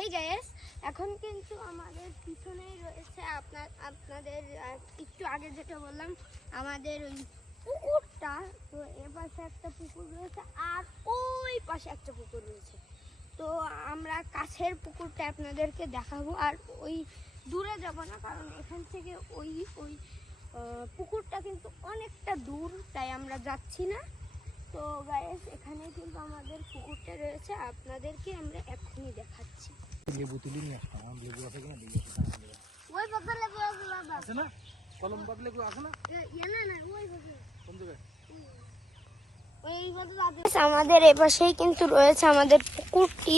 এই গাইস, এখন কিন্তু আমাদের পিছনেই রয়েছে আপনাদের একটু আগে যেটা বললাম আমাদের ওই পুকুরটা। তো এর পাশে একটা পুকুর রয়েছে আর ওই পাশে একটা পুকুর রয়েছে। তো আমরা কাছের পুকুরটা আপনাদেরকে দেখাবো, আর ওই দূরে যাব না, কারণ এখান থেকে ওই ওই পুকুরটা কিন্তু অনেকটা দূর, তাই আমরা যাচ্ছি না। তো গাইস, এখানে কিন্তু আমাদের পুকুরটা রয়েছে, আপনাদেরকে আমরা এখনই দেখাচ্ছি। লেবু তুলি নিয়ে আসতাম, লেবু আছে কিনা দেখি। ওই পাতা লেবু আছে বাবা, আছে না? কলম পাতা লেবু আছে না? না ওই পাতা কোন দিকে? ওই পাতা। আমাদের এপাশেই কিন্তু রয়েছে আমাদের পুকুরটি।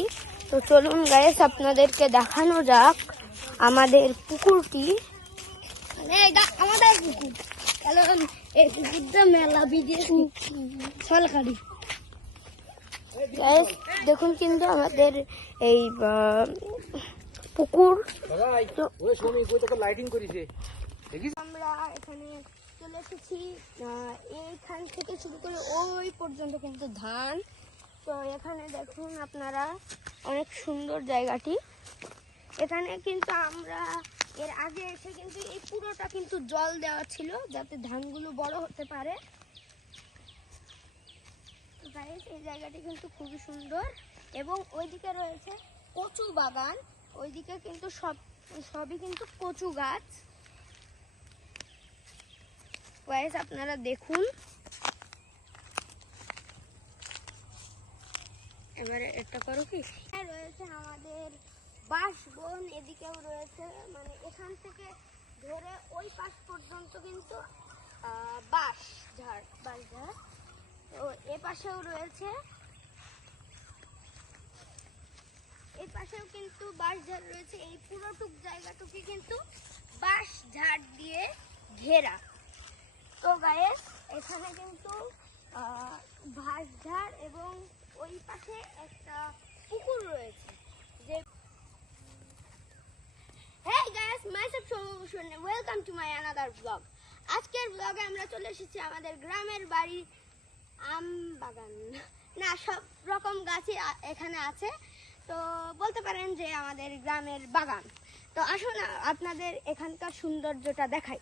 তো চলুন গাইস, আপনাদেরকে দেখানো যাক আমাদের পুকুরটি। আমাদের পুকুর, কারণ এই পুকুরটা মেলা বিদেশ সরকারি। গাইস দেখুন কিন্তু আমাদের এই পুকুর। লাইটিং করেছে আমরা এখানে চলে এসেছি। এইখান থেকে শুরু করে ওই পর্যন্ত কিন্তু ধান। তো এখানে দেখুন আপনারা, অনেক সুন্দর জায়গাটি। এখানে কিন্তু আমরা এর আগে এসে কিন্তু এই পুরোটা কিন্তু জল দেওয়া ছিল, যাতে ধানগুলো বড় হতে পারে। গাইস, এই জায়গাটি কিন্তু খুবই সুন্দর, এবং ওইদিকে রয়েছে কচু বাগান। ওইদিকে কিন্তু সবই কিন্তু কচু গাছ। গাইস আপনারা দেখুন, এবারে এটা করো কি, রয়েছে আমাদের বাঁশবন। এদিকেও রয়েছে, মানে এখান থেকে ধরে ওই পাশ পর্যন্ত কিন্তু বাঁশঝাড়। তো এ পাশেও রয়েছে, এই পাশেও কিন্তু বাঁশঝাড় রয়েছে। এই পুরোটুক জায়গাটুকু কিন্তু বাঁশঝাড় দিয়ে ঘেরা। তো গাইস, এখানে কিন্তু বাঁশঝাড় এবং ওই পাশে একটা পুকুর রয়েছে। যে Hey guys, myself Shomobushun, welcome to my another vlog. আজকের ব্লগে আমরা চলে এসেছি আমাদের গ্রামের বাড়ি। আম বাগান না, সব রকম গাছই এখানে আছে, তো বলতে পারেন যে আমাদের গ্রামের বাগান। তো আসুন আপনাদের এখানকার সৌন্দর্যটা দেখাই।